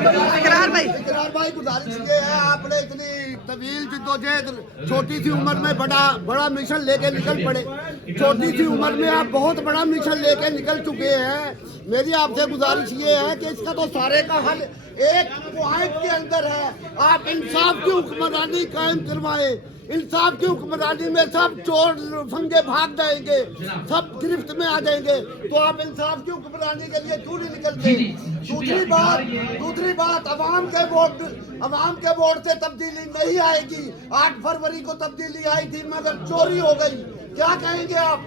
इकरार भाई गुजारिश ये है, आपने इतनी तवील जिद्दोजहद छोटी सी उम्र में बड़ा मिशन लेके निकल पड़े। छोटी सी उम्र में आप बहुत बड़ा मिशन लेके निकल चुके हैं। मेरी आपसे गुजारिश ये है कि इसका तो सारे का हल एक पॉइंट के अंदर है। आप इंसाफ की हुक्मरानी कायम करवाएं। इंसाफ की हुक्मरानी में सब चोर फंगे भाग जाएंगे, सब गिरफ्त में आ जाएंगे, तो आप इंसाफ की हुक्मरानी के लिए क्यों नहीं निकलते? दूसरी बात अवाम के वोट से तब्दीली नहीं आएगी। 8 फरवरी को तब्दीली आई थी मगर चोरी हो गई, क्या कहेंगे आप?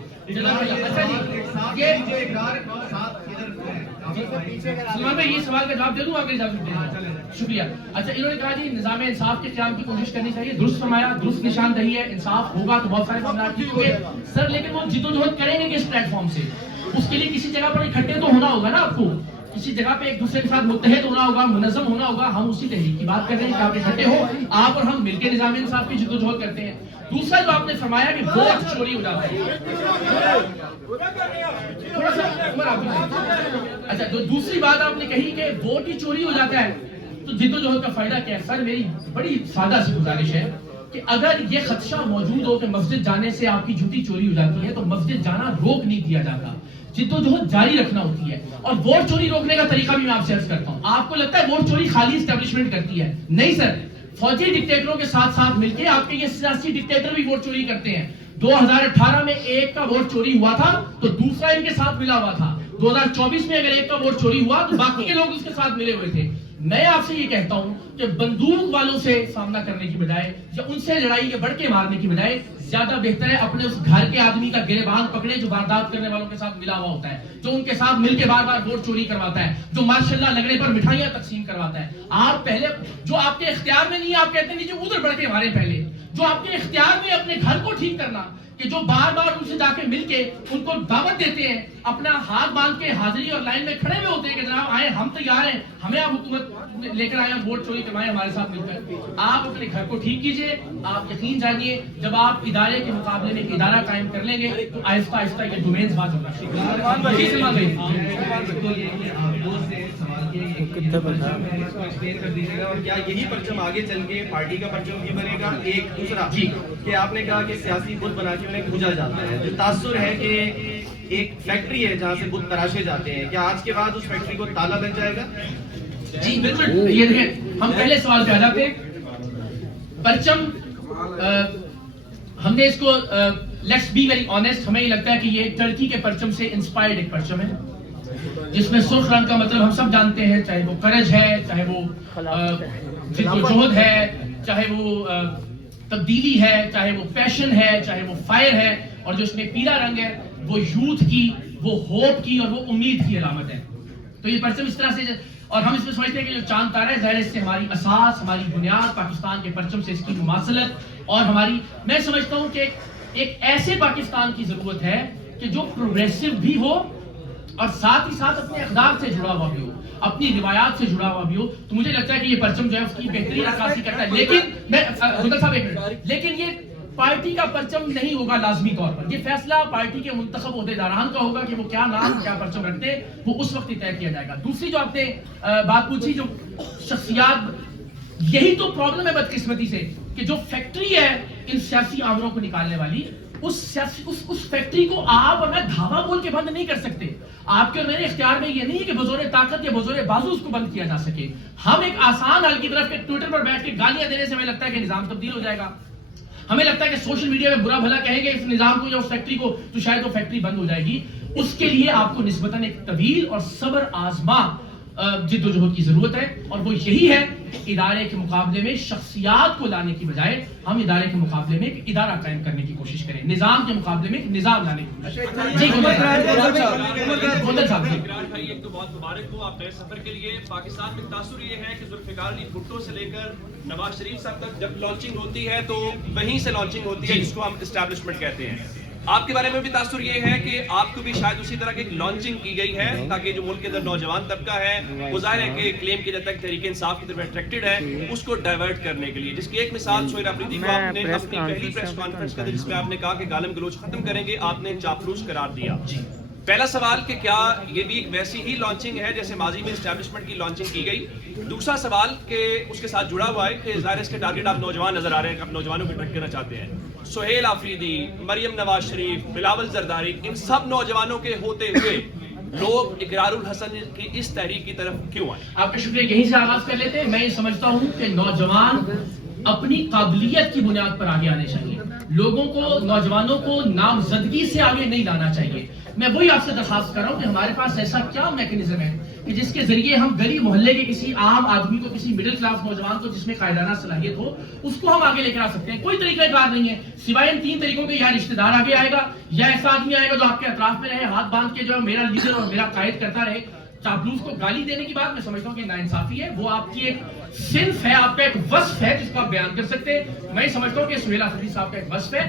सलमान भाई, ये सवाल का जवाब दे दूं, आगे शुक्रिया। अच्छा, इन्होंने कहा जी निजाम इंसाफ के क़याम की कोशिश करनी चाहिए। दुरुस्त फरमाया, दुरुस्त निशानदही है। इंसाफ होगा तो बहुत सारे मामला ठीक होंगे सर, लेकिन वो जिद्दोजहद करेंगे किस प्लेटफॉर्म से? उसके लिए किसी जगह पर इकट्ठे तो होना होगा ना आपको, किसी जगह पे एक दूसरे के साथ मुत्तहद होना होगा, मुनज़्ज़म होना होगा। हम उसी तहरीक की बात कर रहे हैं कि आप इकट्ठे हो, आप और हम मिलकर निजाम इंसाफ की जिद्दोजहद करते हैं। दूसरा जो आपने फरमाया कि वोट चोरी हो जाता है, थोड़ा सा अच्छा, तो दूसरी बात आपने कही कि वोट ही चोरी हो जाता है, तो जिद्दोजहद का फायदा क्या है? सर, मेरी बड़ी सादा सी गुजारिश है कि अगर ये खदशा मौजूद हो कि मस्जिद जाने से आपकी जूती चोरी हो जाती है, तो मस्जिद जाना रोक नहीं दिया जाता, जिद्दोजहद जारी रखना होती है। और वोट चोरी रोकने का तरीका भी मैं आपसे अर्ज करता हूँ। आपको लगता है वोट चोरी खाली एस्टेब्लिशमेंट करती है? नहीं सर, फौजी डिक्टेटरों के साथ साथ मिलकर आपके ये सियासी डिक्टेटर भी वोट चोरी करते हैं। 2018 में एक का वोट चोरी हुआ था तो दूसरा इनके साथ मिला हुआ था। 2024 में अगर एक का वोट चोरी हुआ तो बाकी के लोग उसके साथ मिले हुए थे। मैं आपसे ये कहता हूं कि बंदूक वालों से सामना करने की बजाय या उनसे लड़ाई के बढ़ के मारने की बजाय ज्यादा बेहतर है अपने उस घर के आदमी का गिरेबान पकड़े जो वारदात करने वालों के साथ मिला हुआ होता है, जो उनके साथ मिलके बार बार वोट चोरी करवाता है, जो माशाल्लाह लगने पर मिठाइयां तकसीम करवाता है। आप पहले जो आपके इख्तियार में नहीं, आप कहते नहीं उधर बढ़ के मारे, पहले जो आपके इख्तियार में अपने घर को ठीक करना, कि जो बार बार उनसे जाके मिलके उनको दावत देते हैं, अपना हाथ बांध के हाजिरी और लाइन में खड़े हुए होते हैं कि जनाब आए, हम तैयार हैं, हमें आप हुकूमत लेकर आए, वोट चोरी करवाएं हमारे साथ मिलकर। आप अपने घर को ठीक कीजिए। आप यकीन जानिए जब आप इदारे के मुकाबले में एक इदारा कायम कर लेंगे तो आहिस्ता आहिस्ता ये डोमेन्स बात होगा। और क्या यही परचम आगे चल के पार्टी का परचम भी बनेगा? एक दूसरा कि आपने कहा कि सियासी बुत बना के उन्हें पूजा जाता है, जो तासुर है कि एक फैक्ट्री है जहाँ से बुत तराशे जाते हैं, क्या आज के बाद उस फैक्ट्री को ताला लग जाएगा? जी बिल्कुल। ये देखें, हम पहले सवाल पे आ जाते हैं। परचम हमने इसको लेट्स बी वेरी ऑनेस्ट, हमें ये लगता है कि ये टर्की के परचम से इंस्पायर्ड एक परचम है, जिसमें सुर्ख रंग का मतलब हम सब जानते हैं, चाहे वो करज है, चाहे वो जिद्दोजहद है, चाहे वो तब्दीली है, चाहे वो पैशन है, चाहे वो फायर है, और जो इसमें पीला रंग है वो यूथ की, वो होप की और वो उम्मीद की अलामत है। तो ये परचम इस तरह से, और हम इसमें समझते हैं कि जो चांद तारा है, ज़ाहिर इससे हमारी असास, हमारी बुनियाद, पाकिस्तान के परचम से इसकी मुमासलत, और हमारी, मैं समझता हूँ कि एक ऐसे पाकिस्तान की जरूरत है कि जो प्रोग्रेसिव भी हो और साथ ही साथ अपने अक़दार से जुड़ा हुआ भी हो, अपनी रिवायात से जुड़ा हुआ भी हो। तो मुझे लगता है कि ये परचम जो है उसकी बेहतरीन अक्कासी करता है। लेकिन मैं हुदर साहब एक मिनट, लेकिन ये पार्टी का परचम नहीं होगा लाजमी तौर पर। ये फैसला पार्टी के मुंतखब ओहदेदारान का होगा कि वो क्या नाम क्या परचम रखते हैं, वो उस वक्त ही तय किया जाएगा। दूसरी जो आपने बात पूछी, जो शख्सियात, यही तो प्रॉब्लम है बदकिस्मती से कि जो फैक्ट्री है इन सियासी आमरों को निकालने वाली, उस फैक्ट्री को आप और मैं धावा बोल के बंद नहीं कर सकते। आपके और मेरे इख्तियार में ये नहीं है कि बजोरे ताकत या बजोरे बाजू उसको बंद किया जा सके। हम एक आसान हल की तरफ के ट्विटर पर बैठ के गालियां देने से हमें लगता है कि निजाम तब्दील हो जाएगा। हमें लगता है कि सोशल मीडिया में बुरा भला कहेंगे इस निजाम को या उस फैक्ट्री को तो शायद वो फैक्ट्री बंद हो जाएगी। उसके लिए आपको निस्बतन एक तवील और सब्र आजमा जिद्दोजहद की जरूरत है, और वो यही है कि इदारे के मुकाबले में शख्सियात को लाने की बजाय हम इदारे के मुकाबले में एक इदारा कायम करने की कोशिश करें, निजाम के मुकाबले में एक निजाम लाने की कोशिश करें। जी गोदर साहब, एक तो बहुत मुबारक हो आप नए सफर के लिए। पाकिस्तान में तासुर ये है कि जुल्फिकार अली भुट्टो से लेकर नवाज शरीफ साहब तक जब लॉन्चिंग होती है तो वहीं से लॉन्चिंग होती है, जिसको हम एस्टैब्लिशमेंट कहते हैं। आपके बारे में भी तासुर ये है कि आपको भी शायद उसी तरह की लॉन्चिंग की गई है ताकि जो मुल्क के अंदर नौजवान तबका है वो जाहिर है कि क्लेम किया जाता है तहरीक इंसाफ की तरफ अट्रैक्टेड है, उसको डाइवर्ट करने के लिए, जिसकी एक मिसाल सोहेल अफरीदी को आपने अपनी पहली प्रेस कॉन्फ्रेंस के जिसमें आपने कहा कि गालिम गलोच खत्म करेंगे, आपने चापलूस करार दिया। पहला सवाल कि क्या ये भी एक वैसी ही लॉन्चिंग है जैसे माजी में एस्टैब्लिशमेंट की लॉन्चिंग की गई। दूसरा सवाल कि उसके साथ जुड़ा हुआ है कि ज़ाहिर इसके टारगेट आप नौजवान नजर आ रहे हैं, आप नौजवानों को अट्रैक्ट करना चाहते हैं। सुहेल आफरीदी, मरियम नवाज शरीफ, बिलावल जरदारी, इन सब नौजवानों के होते हुए लोग इकरारुल हसन की इस तहरीक की तरफ क्यों आए? आपका शुक्रिया। यहीं से आगाज कर लेते हैं। मैं ये समझता हूँ कि नौजवान अपनी काबिलियत की बुनियाद पर आगे आने चाहिए। लोगों को, नौजवानों को नामजदगी से आगे नहीं लाना चाहिए। मैं वही आपसे दरखास्त कर रहा हूँ कि हमारे पास ऐसा क्या मैकेनिज्म है कि जिसके जरिए हम गली मोहल्ले के किसी आम आदमी को, किसी मिडिल क्लास नौजवान को जिसमें कायदाना सलाहियत हो, उसको हम आगे लेकर आ सकते हैं। कोई तरीका कार नहीं है सिवाय इन 3 तरीकों के। या रिश्तेदार आगे आएगा, या ऐसा आदमी आएगा जो आपके अतराफ में रहे, हाथ बांध के जो मेरा लीडर और मेरा कायद करता रहे। चापलूस को गाली देने की बात मैं समझता हूँ कि नाइंसाफी है। वो आपकी एक सिन्फ है, आपका एक वस्फ है जिसको आप बयान कर सकते हैं। मैं समझता हूँ कि सुहेल आफरीदी साहब का एक वस्फ है।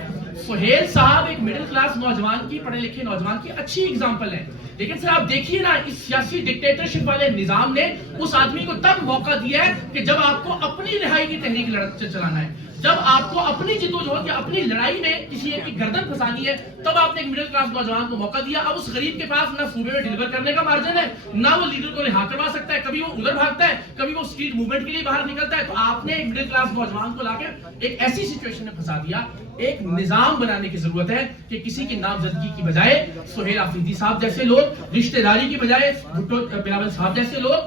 सुहेल साहब एक मिडिल क्लास नौजवान की, पढ़े लिखे नौजवान की अच्छी एग्जांपल है। लेकिन सर आप देखिए ना, इस सियासी डिक्टेटरशिप वाले निजाम ने उस आदमी को तब मौका दिया है कि जब आपको अपनी रिहाई की तहरीक चलाना है, जब आपको अपनी जिद्दोजहद या अपनी लड़ाई में किसी एक की गर्दन फंसानी है, तब आपने एक मिडिल क्लास नौजवान को मौका दिया। अब उस गरीब के पास ना सूबे में डिलीवर करने का मार्जिन है, ना वो लीडर को रिहा करवा सकता है। कभी वो उधर भागता है, कभी वो स्ट्रीट मूवमेंट के लिए बाहर निकलता है। तो आपने एक मिडिल क्लास नौजवान को लाकर एक ऐसी सिचुएशन में फंसा दिया। एक निजाम बनाने की जरूरत है कि किसी की नामजदगी की बजाय सुहेल आफरीदी साहब जैसे लोग, रिश्तेदारी की बजाय भुट्टो बिलावल साहब जैसे लोग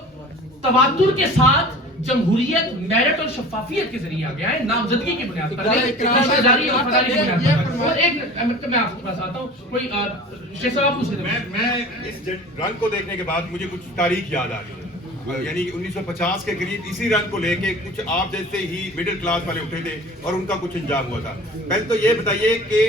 तवातुर के साथ जमहूरियत, मेरिट और शफाफियत के जरिए आ गया है, नामजदगी की बुनियाद पर नहीं, रिश्तेदारी और वफादारी की बुनियाद पर। और एक मैं आपके पास आता हूँ, कोई शेख साहब आप पूछ रहे थे। मैं इस रंग को देखने के बाद मुझे कुछ तारीख याद आ रही है। यानी 1950 के करीब इसी रंग को लेके कुछ आप जैसे ही मिडिल क्लास वाले उठे थे और उनका कुछ अंजाम हुआ था। पहले तो ये बताइए कि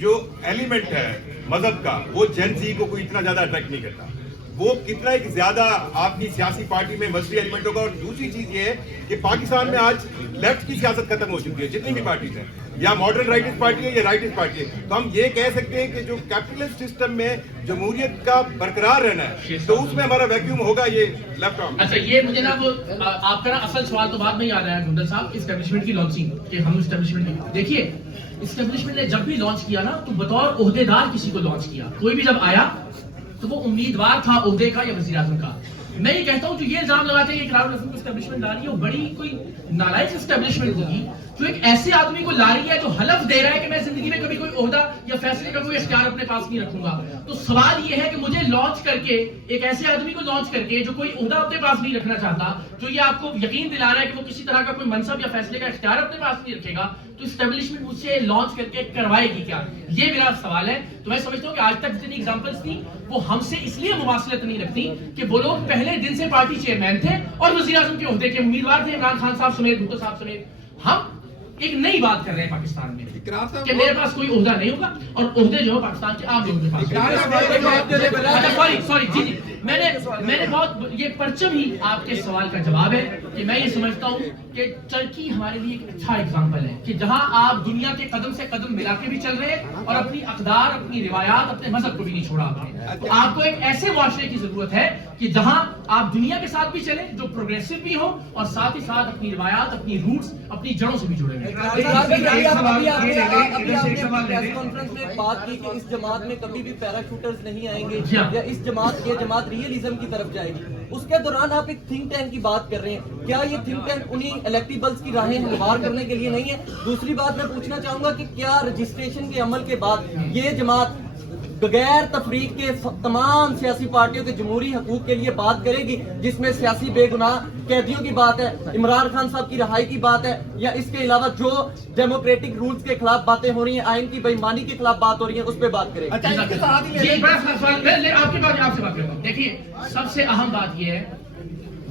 जो एलिमेंट है मजहब का, वो जेन जी को कोई इतना ज्यादा अट्रैक्ट नहीं करता। वो कितना एक ज्यादा आपकी सियासी पार्टी में मजहबी एलिमेंट होगा। और दूसरी चीज ये है कि पाकिस्तान में आज लेफ्ट की सियासत खत्म हो चुकी है। जितनी भी पार्टीज हैं, या मॉडर्न राइटिस्ट पार्टी है या राइटिस्ट पार्टी है, तो हम ये कह सकते हैं कि जो कैपिटलिस्ट सिस्टम में जमहूरियत का बरकरार रहना है, तो उसमें हमारा वैक्यूम होगा ये लेफ्ट आर्म। अच्छा, ये मुझे ना वो आपका ना असल सवाल तो बाद में याद आया गुंडल साहब, इस्टेब्लिशमेंट की लॉन्चिंग कि हम इस्टेब्लिशमेंट की। देखिए, इस्टेब्लिशमेंट ने जब भी लॉन्च किया ना, तो बतौर ओहदेदार किसी को लॉन्च किया। कोई भी जब आया तो वो उम्मीदवार था ओहदे का या वज़ीर आज़म का। मैं ये कहता हूँ जो ये इल्जाम लगाते हैं कि इकरारुल हसन को इस्टेब्लिशमेंट ला रही है, वो बड़ी कोई नालायक इस्टेब्लिशमेंट होगी जो एक ऐसे आदमी को ला रही है जो हलफ दे रहा है कि मैं जिंदगी में कभी कोई ओहदा या फैसले का कोई इख्तियार अपने पास नहीं रखूंगा। तो सवाल ये है कि मुझे लॉन्च करके, एक ऐसे आदमी को लॉन्च करके जो कोई ओहदा अपने पास नहीं रखना चाहता, जो ये आपको यकीन दिला रहा है कि वो किसी तरह का कोई मनसब या फैसले का इख्तियार अपने पास नहीं रखेगा, तो इस्टेब्लिशमेंट मुझसे लॉन्च करके करवाएगी क्या? ये मेरा सवाल है। तो मैं समझता हूँ कि आज तक जितनी एग्जांपल्स थी वो हमसे इसलिए मुमासलत नहीं रखती कि वो लोग पहले दिन से पार्टी चेयरमैन थे और वज़ीर आज़म के ओहदे के उम्मीदवार थे, इमरान खान साहब समेत, भुट्टो साहब समेत। हम एक नई बात कर रहे हैं पाकिस्तान में कि मेरे पास कोई ओहदा नहीं होगा और ओहदे जो है पाकिस्तान के आम लोगों के पास। सॉरी जी, मैंने बहुत, ये परचम ही आपके सवाल का जवाब है कि मैं ये समझता हूँ कि टर्की हमारे लिए एक अच्छा एग्जाम्पल है कि जहां आप दुनिया के कदम से कदम मिला के भी चल रहे हैं और अपनी अक़दार, अपनी रिवायात, अपने मजहब को भी नहीं छोड़ा आपने। तो आपको एक ऐसे मुआशरे की जरूरत है कि जहां आप दुनिया के साथ भी चले, जो प्रोग्रेसिव भी हो और साथ ही साथ अपनी रिवायात, अपनी रूट्स, अपनी जड़ों से भी जुड़े हुए। कॉन्फ्रेंस में बात की कि इस जमात में कभी भी पैराशूटर्स नहीं आएंगे या इस जमात रियलिज्म की तरफ जाएगी। उसके दौरान आप एक थिंक टैंक की बात कर रहे हैं। क्या ये थिंक टैंक उन्हीं इलेक्टेबल्स की राहें हमवार करने के लिए नहीं है? दूसरी बात मैं पूछना चाहूंगा कि क्या रजिस्ट्रेशन के अमल के बाद ये जमात बगैर तफरीक के तमाम सियासी पार्टियों के जमहूरी हकूक के लिए बात करेगी, जिसमें सियासी बेगुनाह कैदियों की बात है, इमरान खान साहब की रहाई की बात है, या इसके अलावा जो डेमोक्रेटिक रूल्स के खिलाफ बातें हो रही हैं, आइन की बेईमानी के खिलाफ बात हो रही है, उस पर बात करेगी? आपसे बात करता हूं। देखिए, सबसे अहम बात यह है,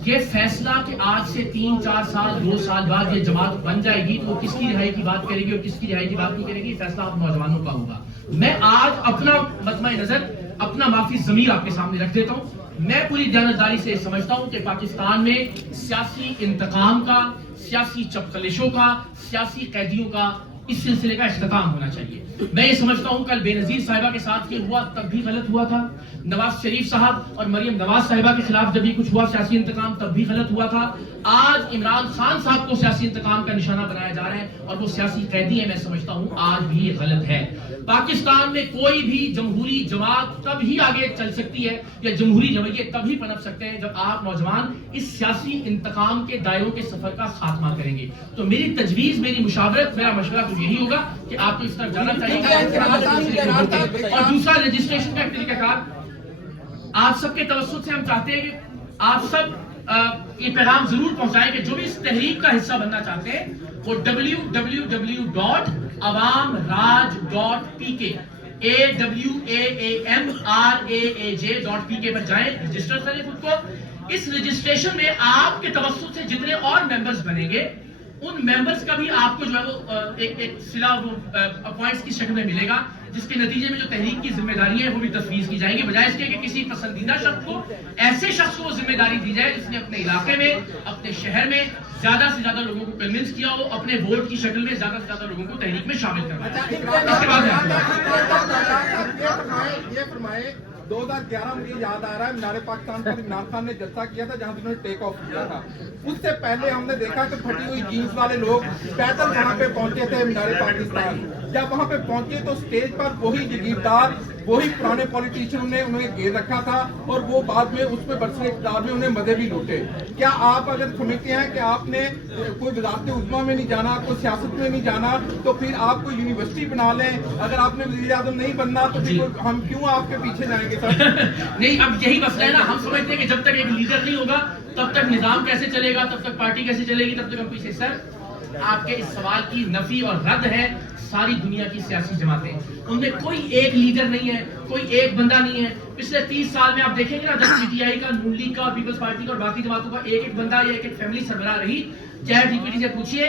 ये फैसला कि आज से 3-4 साल 2 साल बाद ये जमात बन जाएगी तो वो किसकी रिहाई की बात करेगी और किसकी रिहाई की बात नहीं करेगी, फैसला आप नौजवानों का होगा। मैं आज अपना मतमय नजर, अपना माफी ज़मीर आपके सामने रख देता हूं। मैं पूरी दयानतदारी से समझता हूं कि पाकिस्तान में सियासी इंतकाम का, सियासी चपकलिशों का, सियासी कैदियों का इस सिलसिले का इख्तिताम होना चाहिए। میں یہ سمجھتا ہوں کل بے نظیر صاحبہ کے ساتھ یہ ہوا تب بھی غلط ہوا تھا، نواز شریف صاحب اور مریم نواز صاحبہ کے خلاف جب یہ کچھ ہوا سیاسی انتقام تب بھی غلط ہوا تھا، آج عمران خان صاحب کو سیاسی انتقام کا نشانہ بنایا جا رہا ہے اور وہ سیاسی قیدی ہیں، میں سمجھتا ہوں آج بھی یہ غلط ہے۔ پاکستان میں کوئی بھی جمہوری جماعت تب ہی آگے چل سکتی ہے یا جمہوری جمعیت تب ہی پنپ سکتے ہیں جب آپ نوجوان اس سیاسی انتقام کے دائروں کے سفر کا خاتمہ کریں گے۔ تو میری تجویز، میری مشاورت، میرا مشورہ تو یہی ہوگا کہ آپ کو اس طرف جانا چاہیے۔ اور دوسرا رجسٹریشن کا ایک طریقہ کار، آپ سب کے توسط سے ہم چاہتے ہیں کہ آپ سب یہ پیغام ضرور پہنچائیں کہ جو بھی اس تحریک کا حصہ بننا چاہتے ہیں وہ www.awamraj.pk AWAAMRAAJ.pk پر جائیں، رجسٹر کریں خود کو۔ اس رجسٹریشن میں آپ کے توسط سے جتنے اور ممبرز بنیں گے ان ممبرز کا بھی آپ کو جو ہے وہ ایک صلہ اپوائنٹس کی شکل میں ملے گا، جس کے نتیجے میں جو تحریک کی ذمہ داری ہے وہ بھی تفویض کی جائیں گی، بجائے اس کے کہ کسی پسندیدہ شخص کو، ایسے شخص کو ذمہ داری دی جائے جس نے اپنے علاقے میں، اپنے شہر میں زیادہ سے زیادہ لوگوں کو کنونس کیا ہو، اپنے ووٹ کی شکل میں زیادہ سے زیادہ لوگوں کو تحریک میں شامل کروایا۔ اس کے بعد یہ فرمائے 2011 مجھے یاد آ رہا ہے مینار پاکستان پر عمران خان نے جلسہ کیا تھا جہاں انہوں نے ٹیک آف کیا تھا، اس سے پہلے ہم نے دیکھا کہ پھٹی ہوئی جینس والے لوگ پیدل وہاں پہ پہنچے تھے مینار پاکستان۔ جب وہاں پہ پہنچے تو سٹیج پر وہی جگیردار، وہی پرانے پولیٹیشین نے انہیں گھیر رکھا تھا اور وہ بعد میں اس میں برسر اقتدار میں انہیں مزے بھی لوٹے۔ کیا آپ اگر سمجھتے ہیں کہ آپ نے کوئی وزارت عظمیٰ میں نہیں جانا، کوئی سیاست میں نہیں جانا، تو پھر آپ کو یونیورسٹی بنا لیں؟ اگر آپ نے وزیر اعظم نہیں بننا تو پھر ہم کیوں آپ کے پیچھے جائیں گے سر؟ نہیں، اب یہی مسئلہ ہے نا، ہم سمجھتے ہیں کہ جب تک ایک لیڈر نہیں ہوگا تب تک نظام کیسے چلے گا، تب تک پارٹی کیسے چلے گی، تب تک ہم پیچھے۔ سر آپ کے اس سوال کی نفی اور رد ہے ساری دنیا کی سیاسی جماعتیں، ان میں کوئی ایک لیڈر نہیں ہے، کوئی ایک بندہ نہیں ہے۔ پچھلے 30 سال میں آپ دیکھیں گے نا، جب پی ٹی آئی کا، نون لیگ کا، پیپلز پارٹی کا اور باقی جماعتوں کا ایک ایک بندہ یا ایک ایک فیملی سربراہ رہی، چاہے ڈی پی ٹی سے پوچھیے،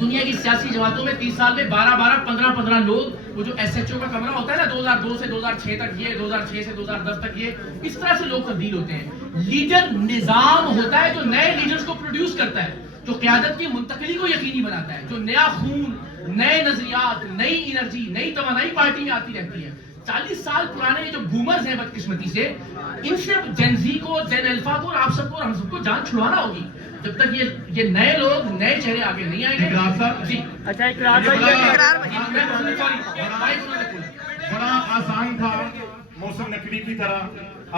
دنیا کی سیاسی جماعتوں میں 30 سال میں 15 لوگ، وہ جو ایس ایچ او کا کمرہ ہوتا ہے نا 2002 سے 2006 تک یہ، 2006 سے 2010 تک یہ، اس طرح سے لوگ تبدیل ہوتے ہیں۔ لیڈر نظام ہوتا ہے جو نئے لیڈرز کو پروڈیوس کرتا ہے، جو قیادت کی منتقلی کو یقینی بناتا ہے، جو نیا خون، نئے نظریات، نئی انرجی، نئی توانائی پارٹی میں آتی رہتی ہے۔ 40 سال پرانے جو بومرز ہیں بدقسمتی سے، ان سے جین زی کو، جین الفا کو اور آپ سب کو اور ہم سب کو جان چھڑوانا ہوگی جب تک یہ نئے لوگ، نئے چہرے آگے نہیں آئیں گے۔ جی اچھا اقرار بھائی، بڑا آسان تھا، موسم نقوی کی طرح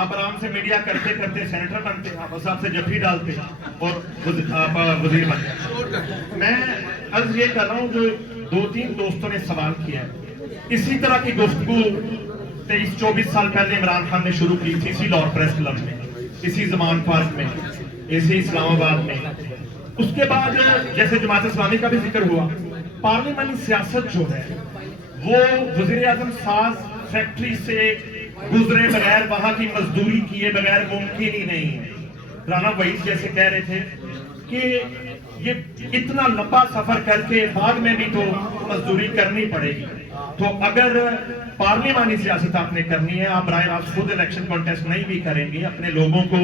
آپ آرام سے میڈیا کرتے کرتے سینیٹر بنتے، بس آپ سے جفی ڈالتے اور وزیر بنتے۔ میں عرض یہ کر رہا ہوں، جو 2-3 دوستوں نے سوال کیا ہے، اسی طرح کی گفتگو 23-24 سال پہلے عمران خان نے شروع کی تھی، اسی لاہور پریس کلب میں، اسی زمان پارک میں، اسی اسلام آباد میں۔ اس کے بعد جیسے جماعت اسلامی کا بھی ذکر ہوا، پارلیمانی سیاست جو ہے وہ وزیر اعظم ساز فیکٹری سے گزرے بغیر، وہاں کی مزدوری کیے بغیر ممکن ہی نہیں ہے۔ رانا وحید جیسے کہہ رہے تھے کہ یہ اتنا لمبا سفر کر کے بعد میں بھی تو مزدوری کرنی پڑے گی۔ تو اگر پارلیمانی سیاست آپ نے کرنی ہے، آپ براہ راست خود الیکشن کانٹیسٹ نہیں بھی کریں گے، اپنے لوگوں کو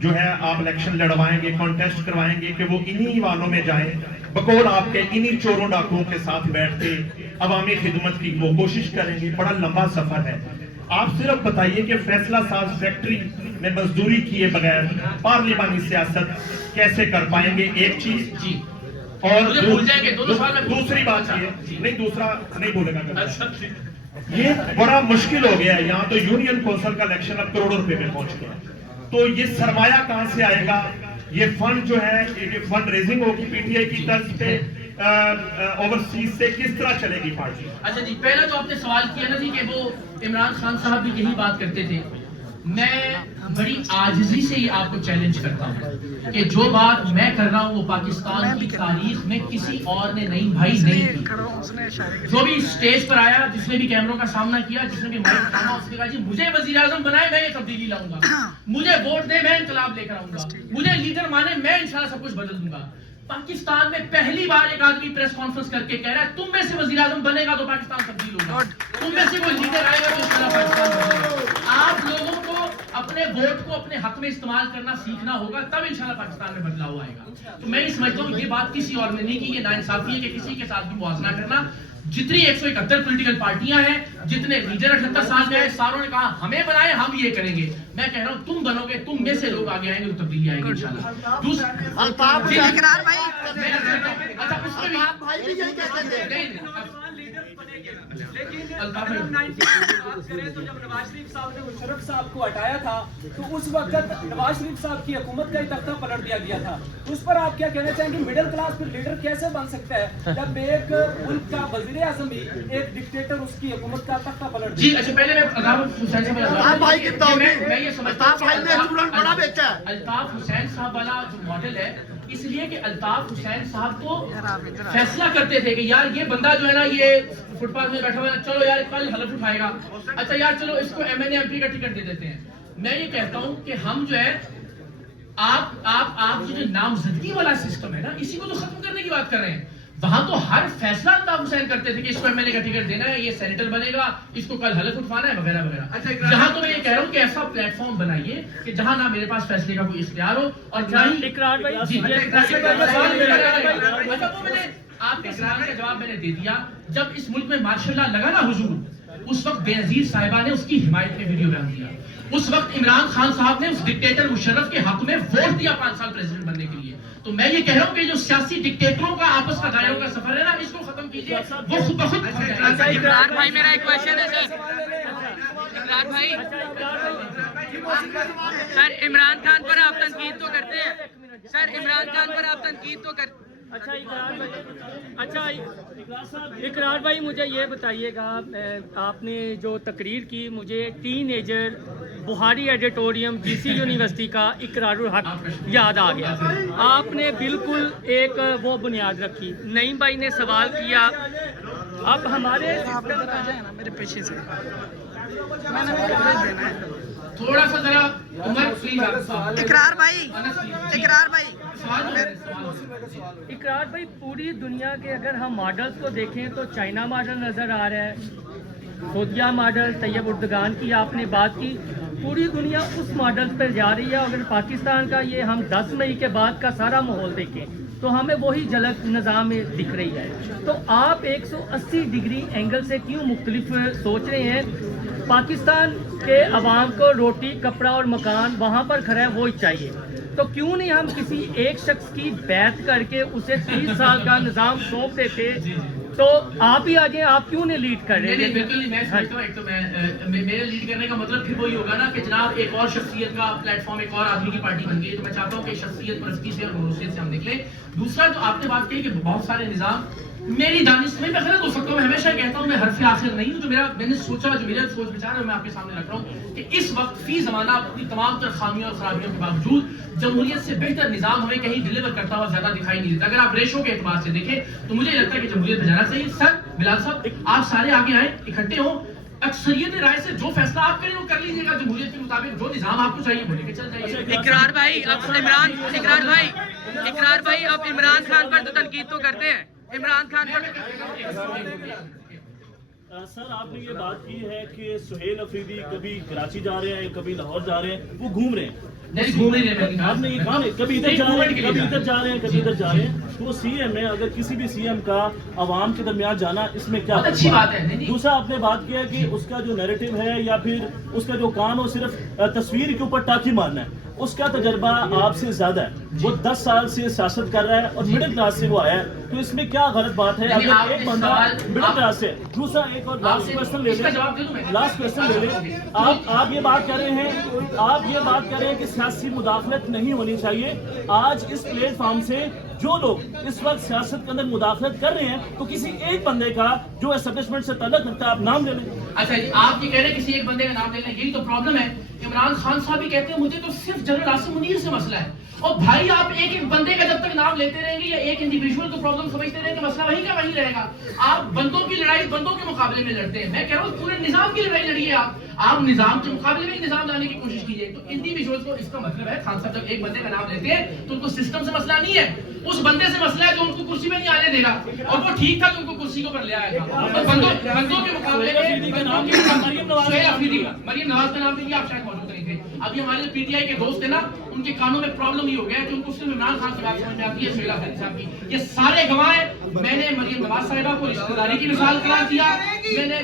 جو ہے آپ الیکشن لڑوائیں گے، کانٹیسٹ کروائیں گے کہ وہ انہی والوں میں جائیں، بقول آپ کے انہی چوروں ڈاکوؤں کے ساتھ بیٹھ کے عوامی خدمت کی وہ کوشش کریں گے۔ بڑا لمبا سفر ہے۔ آپ صرف بتائیے کہ فیصلہ ساز فیکٹری میں مزدوری کیے بغیر پارلیمانی سیاست کیسے کر پائیں گے؟ ایک چیز جی، اور دوسری بات یہ نہیں، دوسرا نہیں بولے گا، یہ بڑا مشکل ہو گیا ہے۔ یہاں تو یونین کونسل کا الیکشن اب کروڑوں روپے میں پہنچ گیا، تو یہ سرمایہ کہاں سے آئے گا؟ یہ فنڈ جو ہے، یہ فنڈ ریزنگ ہوگی پی ٹی آئی کی طرف سے، اوورسیز سے کس طرح چلے گی پارٹی؟ اچھا جی، پہلا جو آپ نے سوال کیا نا جی کہ وہ عمران خان صاحب بھی یہی بات کرتے تھے، میں بڑی عاجزی سے یہ آپ کو چیلنج کرتا ہوں کہ جو بات میں کر رہا ہوں وہ پاکستان کی تاریخ میں کسی اور نے نہیں بھائی نہیں کی۔ جو بھی سٹیج پر آیا، جس نے بھی کیمروں کا سامنا کیا، جس نے بھی مائک تھاما، اس نے کہا جی مجھے وزیر اعظم بنائے، میں یہ تبدیلی لاؤں گا، مجھے ووٹ دے، میں انقلاب لے کر آؤں گا، مجھے لیڈر مانے، میں انشاءاللہ سب کچھ بدل دوں گا۔ پاکستان میں پہلی بار ایک آدمی پریس کانفرنس کر کے کہہ رہا ہے تم میں سے وزیر اعظم بنے گا تو پاکستان تبدیل ہوگا، تم میں سے کوئی لیڈر آئے گا تو انشاءاللہ پاکستان بدلے گا۔ آپ لوگوں کو اپنے ووٹ کو اپنے حق میں استعمال کرنا سیکھنا ہوگا, تب انشاءاللہ پاکستان میں بدلاؤ آئے گا. تو میں یہ سمجھتا ہوں یہ بات کسی اور نے نہیں کی, یہ ناانصافی ہے کہ کسی کے ساتھ بھی موازنہ کرنا. جتنی 171 پولیٹیکل پارٹیاں ہیں, جتنے لیڈر 78 سال کے ہیں, ساروں نے کہا ہمیں بنائے, ہم یہ کریں گے. میں کہہ رہا ہوں تم بنو گے, تم میں سے لوگ آگے آئیں گے تو تبدیلی آئے گی انشاءاللہ. اقرار بھائی اچھا اس میں بھی بھائی بھی یہی کہتے تھے. لیکن اگر ہم 90 کی بات کریں تو جب نواز شریف صاحب نے مشرف صاحب کو ہٹایا تھا تو اس وقت نواز شریف صاحب کی حکومت کا ہی تختہ پلٹ دیا گیا تھا. اس پر آپ کیا کہنا چاہیں گے, مڈل کلاس پھر لیڈر کیسے بن سکتا ہے جب ایک ملک کا وزیر اعظم بھی ایک ڈکٹیٹر اس کی حکومت کا تختہ پلٹ؟ جی اچھا پہلے میں الطاف حسین صاحب بھائی کی توہین, میں یہ سمجھتا الطاف بھائی نے اسٹوڈنٹ بڑا بیچا ہے. الطاف حسین صاحب والا جو ماڈل ہے, اس لیے کہ الطاف حسین صاحب تو فیصلہ کرتے تھے کہ یار یہ بندہ جو ہے نا یہ فٹ پاتھ میں بیٹھا ہوا ہے, چلو یار کل حلف اٹھائے گا, اچھا یار چلو اس کو M N A M P کا ٹکٹ دے دیتے ہیں. میں یہ کہتا ہوں کہ ہم جو ہے آپ جو نامزدگی والا سسٹم ہے نا, اسی کو تو ختم کرنے کی بات کر رہے ہیں. وہاں تو ہر فیصلہ الطاف حسین کرتے تھے کہ اس کو ایم این اے کا ٹکٹ دینا ہے, یہ سینیٹر بنے گا, اس کو کل حلف اٹھوانا ہے وغیرہ وغیرہ. جہاں تو میں یہ کہہ رہا ہوں کہ ایسا پلیٹ فارم بنائیے کہ جہاں نہ میرے پاس فیصلے کا کوئی اختیار ہو اور نہ ہی اقرار بھائی آپ کے سوال کا جواب میں نے دے دیا. جب اس ملک میں ماشاء اللہ لگا نا حضور, اس وقت بے نظیر صاحبہ نے اس کی حمایت میں ویڈیو بیان دیا. اس وقت عمران خان صاحب نے اس ڈکٹیٹر مشرف کے حق میں ووٹ دیا 5 سال پریزیڈنٹ بننے کے لیے. تو میں یہ کہہ رہا ہوں کہ جو سیاسی ڈکٹیٹروں کا آپس کا دائروں کا سفر ہے نا, اس کو ختم کیجیے. وہ خود بخود اقرار بھائی میرا ایک کوشچن ہے سر. اقرار بھائی سر عمران خان پر آپ تنقید تو کرتے ہیں, سر عمران خان پر آپ تنقید تو کرتے. اچھا اقرار بھائی مجھے یہ بتائیے گا, آپ نے جو تقریر کی مجھے ٹین ایجر بہاری ایڈیٹوریم جی سی یونیورسٹی کا اقرار الحق یاد آ گیا. آپ نے بالکل ایک وہ بنیاد رکھی. نعیم بھائی نے سوال کیا, اب ہمارے میرے پیچھے سے میں نے دینا ہے تھوڑا سا ذرا عمر پلیز. اقرار بھائی اقرار بھائی پوری دنیا کے اگر ہم ماڈلز کو دیکھیں تو چائنا ماڈل نظر آ رہا ہے, سعودیہ ماڈل, طیب اردگان کی آپ نے بات کی, پوری دنیا اس ماڈل پر جا رہی ہے. اگر پاکستان کا یہ ہم 10 مئی کے بعد کا سارا ماحول دیکھیں تو ہمیں وہی جھلک نظام میں دکھ رہی ہے. تو آپ 180 ڈگری اینگل سے کیوں مختلف سوچ رہے ہیں؟ پاکستان کے عوام کو روٹی, کپڑا اور مکان وہاں پر کھڑا ہے وہی چاہیے, تو کیوں نہیں ہم کسی ایک شخص کی بیعت کر کے اسے 30 سال کا نظام سونپ دیتے؟ تو آپ ہی آ جائیں, آپ کیوں نہیں لیڈ کر رہے ہیں؟ بالکل نہیں, میں سمجھتا ہوں ایک تو میرے لیڈ کرنے کا مطلب پھر وہی ہوگا نا کہ جناب ایک اور شخصیت کا پلیٹ فارم, ایک اور آدمی کی پارٹی بن گئی. تو میں چاہتا ہوں کہ شخصیت پرستی سے اور بھروسے سے ہم نکلیں. دوسرا جو آپ نے بات کی کہ بہت سارے نظام, میری دانش میں غلط ہو سکتا ہوں, میں ہمیشہ کہتا ہوں میں حرف آخر نہیں ہوں. جو میں نے سوچا, جو میرا سوچ بچار ہے میں آپ کے سامنے رکھ رہا ہوں کہ اس وقت فی زمانہ اپنی تمام تر خامیوں اور خرابیوں کے باوجود جمہوریت سے بہتر نظام ہمیں کہیں ڈیلیور کرتا ہوا زیادہ دکھائی نہیں دیتا. اگر آپ ریشو کے اعتبار سے دیکھیں تو مجھے لگتا ہے کہ جمہوریت میں جانا چاہیے. سر بلال صاحب آپ سارے آگے آئیں, اکٹھے ہوں, اکثریت رائے سے جو فیصلہ آپ کریں وہ کر لیجیے گا جمہوریت کے مطابق. جو نظام آپ کو چاہیے بولے کہ چل جائیے. اقرار بھائی اب اقرار بھائی اب عمران خان پر تو تنقید تو کرتے ہیں. عمران خان پر سر آپ نے یہ بات کی ہے کہ سہیل افریدی کبھی کراچی جا رہے ہیں, کبھی لاہور جا رہے ہیں, وہ گھوم رہے ہیں. نہیں گھوم نہیں رہے, آپ نے یہ کہا کبھی ادھر جا رہے ہیں, کبھی ادھر جا رہے ہیں, کبھی ادھر جا رہے ہیں. تو وہ سی ایم ہے, اگر کسی بھی سی ایم کا عوام کے درمیان جانا, اس میں کیا اچھی بات ہے. دوسرا آپ نے بات کیا کہ اس کا جو نیریٹو ہے یا پھر اس کا جو کام ہے صرف تصویر کے اوپر ٹاکی مارنا ہے. اس کا تجربہ آپ سے زیادہ ہے, وہ 10 سال سے سیاست کر رہا ہے اور مڈل کلاس سے وہ آیا ہے. تو اس میں کیا غلط بات ہے اگر ایک بندہ مڈل کلاس سے؟ دوسرا ایک اور لاسٹ کوشچن لے لیں, آپ یہ بات کر رہے ہیں کہ سیاسی مداخلت نہیں ہونی چاہیے. آج اس پلیٹ فارم سے جو لوگ اس وقت سیاست کے اندر مداخلت کر رہے ہیں تو کسی ایک بندے کا جو اسٹیبلشمنٹ سے تعلق رکھتا ہے آپ نام لے لیں. اچھا جی, آپ یہ کہہ رہے ہیں کسی ایک بندے کا نام لے لیں, یہی تو پرابلم ہے. عمران خان صاحب بھی کہتے ہیں مجھے تو صرف جنرل عاصم منیر سے مسئلہ ہے. اور بھائی آپ ایک بندے کا جب تک نام لیتے رہیں گے یا ایک انڈیویجول کو پرابلم سمجھتے رہیں گے, مسئلہ وہی کا وہی رہے گا. آپ بندوں کی لڑائی بندوں کے مقابلے میں لڑتے ہیں. میں کہہ رہا ہوں پورے نظام کی لڑائی لڑیے. آپ نظام کے مقابلے میں نظام لانے کی کوشش کیجیے. تو انڈیویجول کو اس کا مطلب ہے, خان صاحب جب ایک بندے کا نام لیتے ہیں تو ان کو سسٹم سے مسئلہ نہیں ہے, उस बंदे से मसला है जो उनको कुर्सी में नहीं आने देगा, और वो ठीक था जो उनको कुर्सी के ऊपर ले आया था। और बंदों के मुकाबले में मरियम नवाज का नाम भी आप शायद मौजूद नहीं थे। अभी हमारे पीटीआई के दोस्त थे ना, उनके कानों में प्रॉब्लम ही हो गया कि उनको सिर्फ इमरान खान की बात समझ में आती है, सुहेल अफरीदी साहब की। ये सारे गवाह हैं। मैंने मरियम नवाज साहिबा को रिश्तेदारी की मिसाल करार दिया, मैंने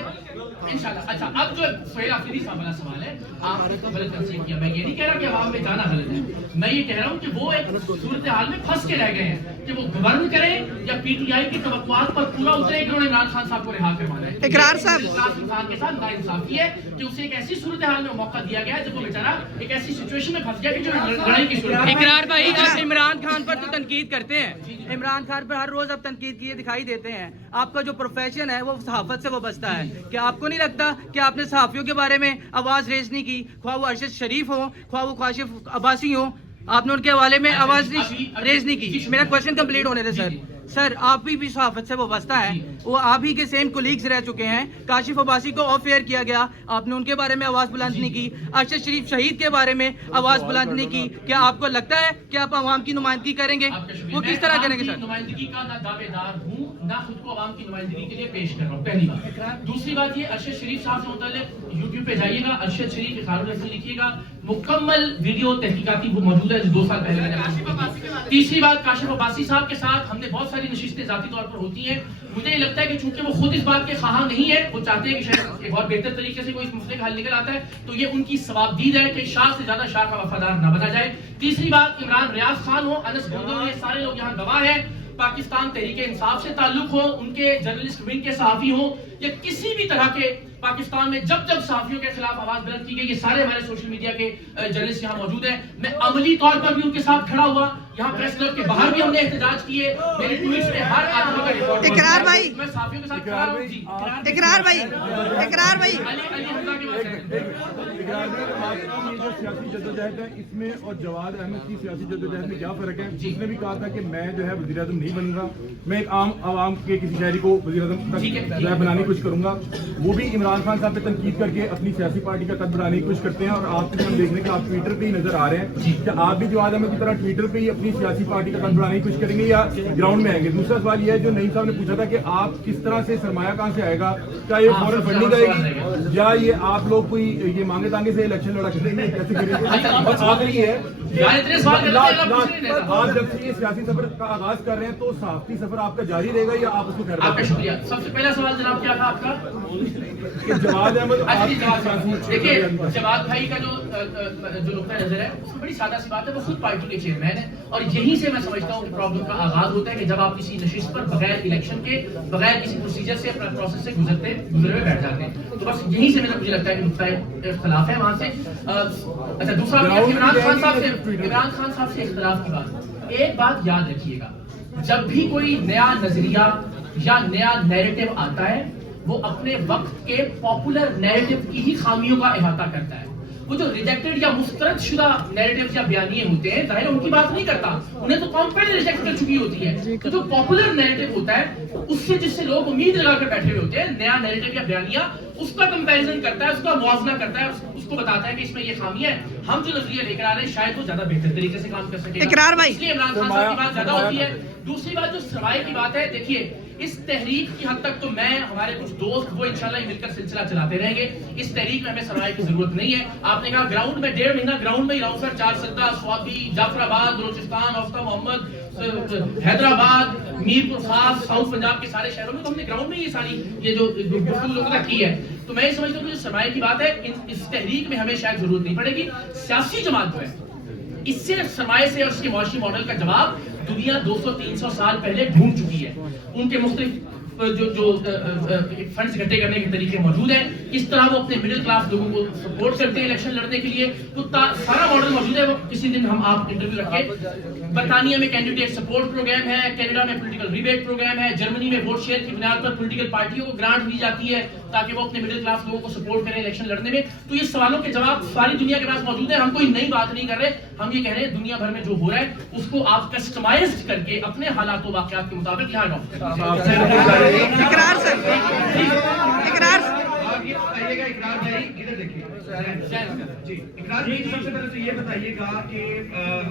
इंशाल्लाह। अच्छा, अब जो सुहेल अफरीदी साहब वाला सवाल है, आपने तो गलत कंसीव किया। मैं ये नहीं कह रहा कि अवाम में जाना गलत है, मैं ये कह रहा हूँ कि वो एक सूरत हाल में फंस के रह गए हैं कि वो गवर्न करें या पीटीआई की तवक्कुआत पर पूरा उतरे कि उन्होंने इमरान खान साहब को रिहा करवाना है। इकरार साहब खान के साथ नाइंसाफी है कि उसे एक ऐसी सूरत हाल में मौका दिया गया जब वो बेचारा एक ऐसी सिचुएशन में फंस गया कि जो लड़ाई की सूरत। इकरार भाई, आप इमरान खान पर तो तनकीद करते हैं, इमरान खान पर हर रोज आप तनकीद किए दिखाई देते हैं। आपका जो प्रोफेशन है वो सहाफत से वाबस्ता है। क्या आपको नहीं लगता कि आपने सहाफियों के बारे में आवाज रेज नहीं की, ख्वाह वो अरशद शरीफ हो, ख्वाह वो काशिफ अब्बासी हो, आपने उनके हवाले में आवाज रेज नहीं की? मेरा क्वेश्चन कंप्लीट होने दे सर। सर, आप भी सहाफत से वाबस्ता है, वो आप ही के सेम कोलीग्स रह चुके हैं। काशिफ अब्बासी को ऑफ एयर किया गया, आपने उनके बारे में आवाज बुलंद नहीं की। अरशद शरीफ शहीद के बारे में आवाज बुलंद नहीं की। क्या आपको लगता है कि आप आवाम की नुमाइंदगी करेंगे? वो किस तरह करेंगे सर? नुमाइंदगी का ना दावेदार हूँ, ना खुद को आवाम की नुमाइंदगी के लिए पेश कर रहा हूँ, पहली बात। दूसरी बात ये, अरशद शरीफ साहब से मुताल्लिक यूट्यूब पे जाइएगा, अरशद शरीफ इखारुल हसन लिखिएगा, मुकम्मल वीडियो तहकीकाती वो मौजूद है जो 2 साल पहले मैंने। तीसरी बात, काशिफ अब्बासी साहब के साथ हमने बहुत सारी नशिस्तें जाती तौर पर होती हैं। मुझे ये लगता है कि चूंकि वो खुद इस बात के ख्वाह नहीं है, वो चाहते हैं कि शायद एक और बेहतर तरीके से कोई इस मसले का हल निकल आता है, तो ये उनकी सवाबदीद है कि शाह से ज्यादा शाह का वफादार न बना जाए। तीसरी बात, इमरान रियाज खान हो, अनस बोंदो, ये सारे लोग यहाँ गवाह हैं। पाकिस्तान तहरीक इंसाफ से ताल्लुक हो, उनके जर्नलिस्ट विंग के सहाफी हो, या किसी भी तरह के पाकिस्तान में जब जब सहाफियों के खिलाफ आवाज बुलंद की गई, ये सारे हमारे सोशल मीडिया के जर्नलिस्ट यहाँ मौजूद हैं। मैं अमली तौर पर भी उनके साथ खड़ा हुआ, यहाँ प्रेस क्लब के बाहर भी हमने एहतजाज किए, मेरे ट्वीट्स में हर आदमी का रिकॉर्ड। इकरार भाई, मैं सहाफियों के साथ खड़ा हूं जी। इकरार भाई, इकरार भाई, अली हमजा की बात करें। इकरार में आपकी जो सियासी जद्दोजहद है इसमें और जवाद अहमद की सियासी जद्दोजहद में क्या फर्क है? उसने भी कहा था कि मैं जो है वज़ीर आज़म नहीं बनूंगा, मैं एक आम आवाम के किसी शहरी को वज़ीर आज़म तक जो है बनाने की कोशिश करूंगा। वो भी इमरान खान साहब पे तनकीद करके अपनी सियासी पार्टी का कद बढ़ाने की कोशिश करते हैं, और आपको हम देखने के आप ट्विटर पे ही नजर आ रहे हैं। क्या आप भी जवाद अहमद की तरह ट्विटर पे ही अपनी सियासी पार्टी का कद बढ़ाने की कोशिश करेंगे या ग्राउंड में आएंगे? दूसरा सवाल यह है जो नईम साहब ने पूछा था कि आप किस तरह से सरमाया कहां से आएगा, क्या ये फॉरेन फंडिंग आएगी या ये आप लोग कोई ये मांगे तांगे से इलेक्शन लड़ा करेंगे, कैसे करेंगे? और आखिरी है, आप जब से ये सियासी सफर का आगाज कर रहे हैं तो सहाफती सफर आपका जारी रहेगा या आप उसको कर? आपका शुक्रिया। सबसे पहला सवाल जनाब क्या था आपका? जवाद अहमद, देखिए जवाद भाई का जो नुक्ता नजर है उसमें बड़ी सादा सी बात है, वो खुद पार्टी के चेयरमैन है, और यहीं से मैं समझता हूँ कि प्रॉब्लम का आगाज होता है कि जब आप किसी नशिस्त पर बगैर इलेक्शन के, बगैर किसी प्रोसीजर से, प्रोसेस से गुजरे हुए बैठ जाते हैं। तो बस यहीं से मुझे लगता है कि नुक्ता इख्तिलाफ है वहां से। अच्छा, दूसरा इमरान खान साहब से इख्तिलाफ की बात, एक बात याद रखिएगा, जब भी कोई नया नजरिया या नया नैरेटिव आता है वो अपने वक्त के पॉपुलर नैरेटिव की ही खामियों का इहाता करता है। वो जो रिजेक्टेड या मुस्तरद शुदा नैरेटिव या बयानिए होते हैं, जाहिर उनकी बात नहीं करता, उन्हें तो कौम पहले रिजेक्ट कर चुकी होती है। तो जो पॉपुलर नैरेटिव होता है उससे जिससे लोग उम्मीद लगाकर बैठे हुए होते हैं, नया नैरेटिव या बयानिया उसका कंपैरिजन करता है, उसका मुआवजा करता है, उसको बताता है कि इसमें ये खामी है, हम जो नजरिया लेकर आ रहे हैं शायद वो ज्यादा बेहतर तरीके से काम कर सके। इकरार भाई, इसलिए इमरान खान साहब की बात ज्यादा होती है। दूसरी बात जो सरमाए की बात है, देखिए इस तहरीक की हद तक तो मैं, हमारे कुछ दोस्त वो इंशाल्लाह मिलकर सिलसिला चलाते रहेंगे। इस तहरीक में हमें सरमाए की जरूरत नहीं है। आपने कहा ग्राउंड में 1.5 महीना ग्राउंड में ही रहूं सर, 4 सद्दा, स्वाबी, जाफराबाद, बलोचिस्तान, औस्ता मोहम्मद, हैदराबाद, मीरपुर खास, साउथ पंजाब के सारे शहरों में तो हमने ग्राउंड में ये सारी ये जो गुफ्तगू लोगों ने की है। तो मैं ये समझता हूँ कि सरमाए की बात है, इस तहरीक में हमें शायद जरूरत नहीं पड़ेगी। सियासी जमात जो है इससे सरमाए से और उसके मुआशी मॉडल का जवाब दुनिया 200-300 साल पहले ढूंढ चुकी है। उनके मुख्तलिफ जो फंड्स इकट्ठे करने के तरीके मौजूद हैं, किस तरह वो अपने मिडिल क्लास लोगों को सपोर्ट करते हैं इलेक्शन लड़ने के लिए, तो सारा मॉडल मौजूद है। वो किसी दिन हम आप इंटरव्यू रखें। बर्तानिया में कैंडिडेट सपोर्ट प्रोग्राम है, कनाडा में पॉलिटिकल रिबेट प्रोग्राम है, जर्मनी में वोट शेयर की बुनियाद पर पॉलिटिकल पार्टियों को ग्रांट दी जाती है ताकि वो अपने मिडिल क्लास लोगों को सपोर्ट करें इलेक्शन लड़ने में। तो ये सवालों के जवाब सारी दुनिया के पास मौजूद है। हम कोई नई बात नहीं कर रहे, हम ये कह रहे हैं दुनिया भर में जो हो रहा है उसको आप कस्टमाइज करके अपने हालात व वाक़यात के मुताबिक यहाँ इकरार सर, इकरार इकरार भाई इधर देखिए, جی اقرار بھائی سب سے پہلے تو یہ بتائیے گا کہ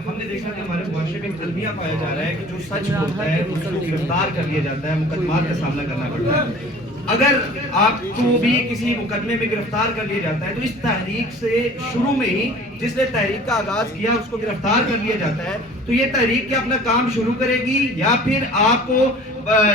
ہم نے دیکھا کہ ہمارے معاشرے میں ایک المیہ پایا جا رہا ہے کہ جو سچ بولتا ہے اس کو گرفتار کر لیا جاتا ہے، مقدمات کا سامنا کرنا پڑتا ہے. اگر آپ کو بھی کسی مقدمے میں گرفتار کر لیا جاتا ہے تو اس تحریک سے شروع میں ہی جس نے تحریک کا آغاز کیا اس کو گرفتار کر لیا جاتا ہے، تو یہ تحریک کیا اپنا کام شروع کرے گی یا پھر آپ کو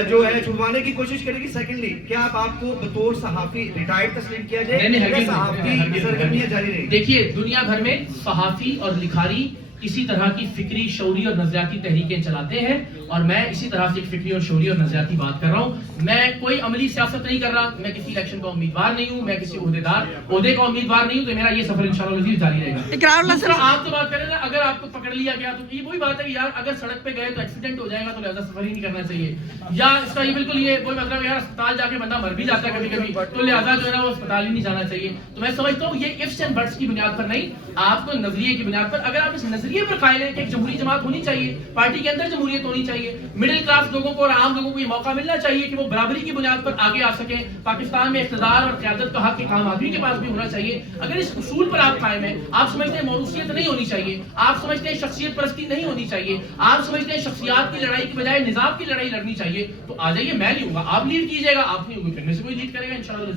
جو ہے چھڑوانے کی کوشش کرے گی؟ سیکنڈلی، کیا آپ کو بطور صحافی ریٹائرڈ تسلیم کیا جائے یا صحافی سرگرمیاں جاری رہیں؟ دیکھیے دنیا بھر میں صحافی اور لکھاری اسی طرح کی فکری، شعوری اور نظریاتی تحریکیں چلاتے ہیں، اور میں اسی طرح سے ایک فکری اور شعوری اور نظریاتی بات کر رہا ہوں. میں کوئی عملی سیاست نہیں کر رہا، میں کسی الیکشن کا امیدوار نہیں ہوں، میں کسی عہدے کا امیدوار نہیں ہوں، تو میرا یہ سفر انشاءاللہ عزیز جاری رہے گا. دوسرا آپ تو بات کریں نا، اگر آپ کو پکڑ لیا گیا تو یہ وہی بات ہے کہ یار اگر سڑک پہ گئے تو ایکسیڈنٹ ہو جائے گا تو لہذا سفر ہی نہیں کرنا چاہیے، یا اس کا یہ بالکل یہ کوئی مطلب یار اسپتال جا کے بندہ مر بھی جاتا ہے کبھی کبھی تو لہذا جو ہے نا وہ اسپتال ہی نہیں جانا چاہیے. تو میں سمجھتا ہوں یہ ifs اینڈ بٹس کی بنیاد پر نہیں، آپ کو نظریے کی بنیاد پر، اگر آپ اس نظریے پر قائل ہیں کہ ایک جمہوری جماعت ہونی چاہیے، پارٹی کے اندر جمہوریت ہونی چاہیے، مڈل کلاس لوگوں کو اور عام لوگوں کو یہ موقع ملنا چاہیے کہ وہ برابری کی بنیاد پر آگے آ سکیں، پاکستان میں اقتدار اور قیادت کا حق ایک عام آدمی کے پاس بھی ہونا چاہیے. اگر اس اصول پر آپ قائم ہیں، آپ سمجھتے ہیں موروثیت نہیں ہونی چاہیے، آپ سمجھتے ہیں شخصیت پرستی نہیں ہونی چاہیے، آپ سمجھتے ہیں شخصیات کی لڑائی کی بجائے نظام کی لڑائی لڑنی چاہیے، تو آ جائیے، میں نہیں ہوں گا، آپ لیڈ کیجیے گا، آپ نہیں ہوں گے پھر میں سے کوئی لیڈ کرے گا انشاءاللہ.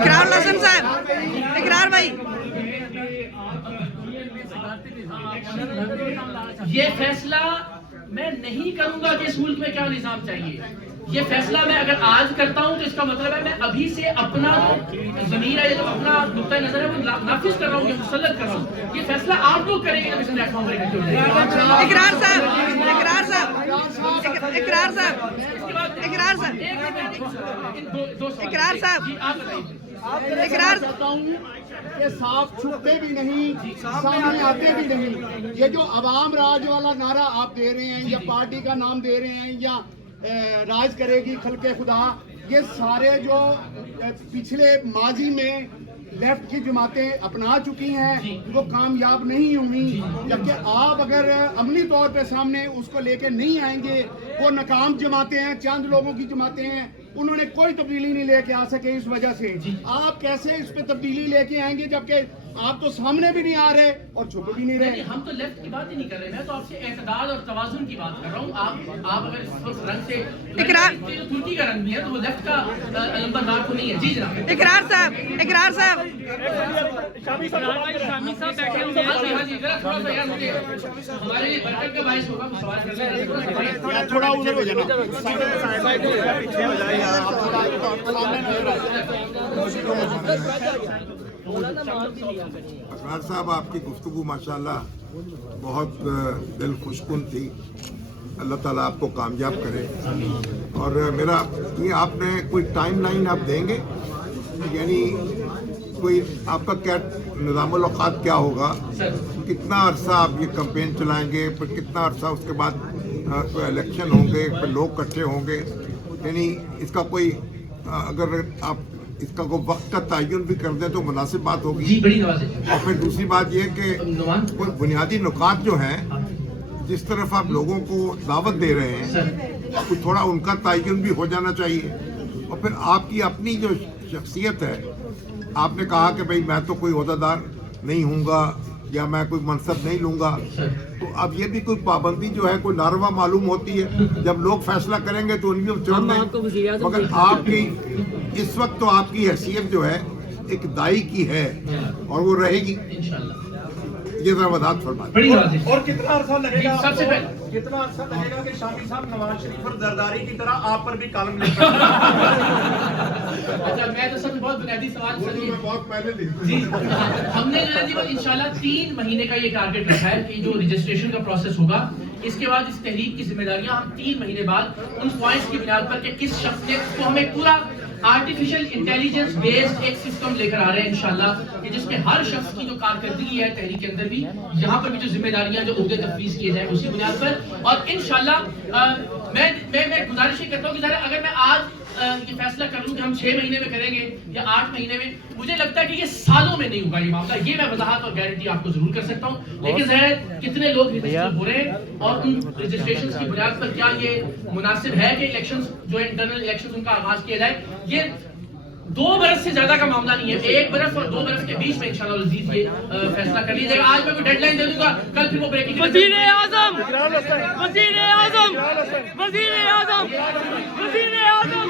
اقرار لازم صاحب، اقرار بھائی، یہ فیصلہ میں نہیں کروں گا کہ اس ملک میں کیا نظام چاہیے. یہ فیصلہ میں اگر آج کرتا ہوں تو اس کا مطلب ہے میں ابھی سے اپنا جو ضمیر ہے، جو اپنا نقطہ نظر ہے وہ نافذ کر رہا ہوں یا مسلط کر رہا ہوں. یہ فیصلہ آپ لوگ کریں گے جب اس پلیٹ فارم پر اکٹھے ہوتے ہیں. اقرار صاحب، اقرار صاحب، اقرار صاحب، اقرار صاحب، اقرار صاحب، اقرار چاہتا ہوں کہ صاف چھپتے بھی نہیں، سامنے آتے بھی نہیں. یہ جو عوام راج والا نعرہ آپ دے رہے ہیں یا پارٹی کا نام دے رہے ہیں یا راج کرے گی خلق خدا، یہ سارے جو پچھلے ماضی میں لیفٹ کی جماعتیں اپنا چکی ہیں وہ کامیاب نہیں ہوئی، جبکہ آپ اگر عملی طور پہ سامنے اس کو لے کے نہیں آئیں گے، وہ ناکام جماعتیں ہیں، چند لوگوں کی جماعتیں ہیں، انہوں نے کوئی تبدیلی نہیں لے کے آ سکے. اس وجہ سے آپ کیسے اس پہ تبدیلی لے کے آئیں گے جبکہ آپ تو سامنے بھی نہیں آ رہے اور چھپ بھی نہیں رہے؟ ہم تو لیفٹ کی بات ہی نہیں کر رہے، میں تو آپ سے اعتدال اور توازن کی بات کر رہا ہوں. آپ اگر اس رنگ سے ترکی کا رنگ بھی ہے تو وہ لیفٹ کا نمبردار تو نہیں ہے. جی جناب. اقرار صاحب، اقرار صاحب، شامی صاحب بیٹھے ہوئے ہیں. ہاں جی، ذرا تھوڑا سا یار مجھے ہمارے لیے برکت کا باعث ہوگا کچھ سوال کرنا ہے. تھوڑا ادھر ہو جانا. اقرار صاحب، آپ کی گفتگو ماشاءاللہ بہت دل خوشکن تھی. اللہ تعالیٰ آپ کو کامیاب کرے. اور میرا یہ آپ نے کوئی ٹائم لائن آپ دیں گے، یعنی کوئی آپ کا کیا نظام الاوقات کیا ہوگا، کتنا عرصہ آپ یہ کمپین چلائیں گے، پھر کتنا عرصہ اس کے بعد کوئی الیکشن ہوں گے، پھر لوگ اکٹھے ہوں گے، یعنی اس کا کوئی اگر آپ اس کا کوئی وقت کا تعین بھی کر دیں تو مناسب بات ہوگی. اور پھر دوسری بات یہ کہ کوئی بنیادی نکات جو ہیں جس طرف آپ لوگوں کو دعوت دے رہے ہیں کوئی تھوڑا ان کا تعین بھی ہو جانا چاہیے. اور پھر آپ کی اپنی جو شخصیت ہے، آپ نے کہا کہ بھئی میں تو کوئی عہدہ دار نہیں ہوں گا یا میں کوئی منصب نہیں لوں گا، تو اب یہ بھی کوئی پابندی جو ہے کوئی ناروا معلوم ہوتی ہے. جب لوگ فیصلہ کریں گے تو ان بھی چھوڑ دیں، مگر آپ کی اس وقت تو آپ کی حیثیت جو ہے ایک دائی کی ہے اور وہ رہے گی. یہ ذرا وضاحت فرمائیں. اور کتنا عرصہ لگے گا، سب سے پہلے کتنا عرصہ لگے گا کہ شامی صاحب نواز شریف اور زرداری کی طرح آپ پر بھی کالم لکھ کر اچھا میں تو سب بہت بنیادی سوال بہت پہلے جی ہم نے جو ہے جی انشاءاللہ 3 مہینے کا یہ ٹارگٹ رکھا ہے کہ جو رجسٹریشن کا پروسیس ہوگا اس کے بعد اس تحریک کی ذمہ داریاں ہم 3 مہینے بعد ان پوائنٹس کی بنیاد پر کہ کس شخص نے کو ہمیں پورا آرٹیفیشل انٹیلیجنس بیسڈ ایک سسٹم لے کر آ رہے ہیں انشاءاللہ کہ جس میں ہر شخص کی جو کارکردگی ہے تحریک کے اندر بھی یہاں پر بھی جو ذمہ داریاں جو عہدے تفویض کیے جائیں اسی بنیاد پر. اور انشاءاللہ میں گزارش یہ کرتا ہوں کہ اگر میں آج یہ فیصلہ کر لوں کہ ہم 6 مہینے میں کریں گے یا 8 مہینے میں، مجھے لگتا ہے کہ یہ سالوں میں نہیں ہوگا یہ معاملہ. یہ میں وضاحت اور گارنٹی آپ کو ضرور کر سکتا ہوں، لیکن ظاہر کتنے لوگ رجسٹر ہو رہے ہیں اور ان رجسٹریشن کی بنیاد پر کیا یہ مناسب ہے کہ الیکشنز جو انٹرنل الیکشنز ان کا آغاز کیا جائے. یہ 2 बरस से ज्यादा का मामला नहीं है, 1 बरस और 2 बरस के बीच में इंशाल्लाह अजीज ये फैसला कर लीजिएगा। आज मैं कोई डेडलाइन दे दूंगा, कल फिर वो ब्रेकिंग वजीर आजम वजीर आजम वजीर आजम वजीर आजम